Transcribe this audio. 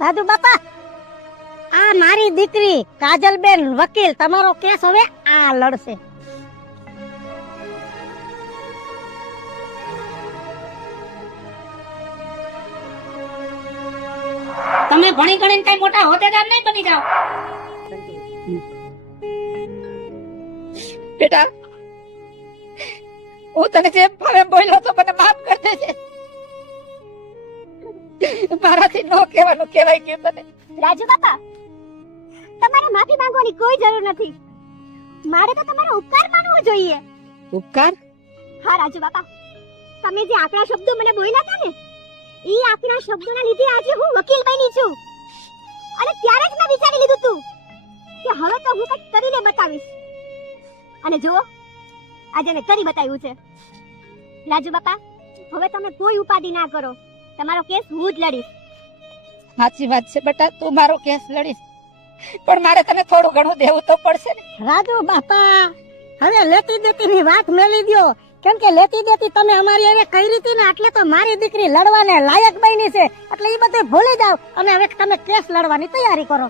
સાધુ બાપા, આ મારી દીકરી કાજલબેન વકીલ તમારો કેસ હવે આ લડશે. તમે ભણી ગણીને કઈ મોટા હોદ્દેદાર નહીં બની જાઓ. બેટા, હું તને જે ભાવે બોલ્યો તો મને માફ કરી દેજે. મારાથી નો કહેવાનું કહેવાય ગયું તને. રાજુ બાપા, તમારે માફી માંગવાની કોઈ જરૂર નથી. મારે તો તમારો ઉપકાર માનવો જોઈએ. ઉપકાર? હા રાજુ બાપા, તમે જે આકરા શબ્દો મને બોલ્યા હતા ને, ઈ આકરા શબ્દોના લીધે આજે હું વકીલ બની છું. અને ત્યારે જ મેં વિચારી લીધું તું કે હવે તો હું કંઈક કરીને બતાવીશ. અને જુઓ, આજે મેં કરી બતાવ્યું છે. રાજુ બાપા, હવે તમે કોઈ ઉપાધિ ના કરો. તમારો કેસ હું જ લડીશ. સાચી વાત છે બેટા, તું મારો કેસ લડીશ, પણ મારે તને થોડું ઘણું દેવું તો પડશે ને. રાજુ બાપા, હવે લેતી દેતી ની વાત મેલી દ્યો. કેમ કે લેતી દેતી તમે અમારી એને કરી હતી ને, એટલે તો મારી દીકરી લડવાને લાયક બની છે. એટલે એ બધું ભૂલી જાવ અને હવે તમે કેસ લડવાની તૈયારી કરો.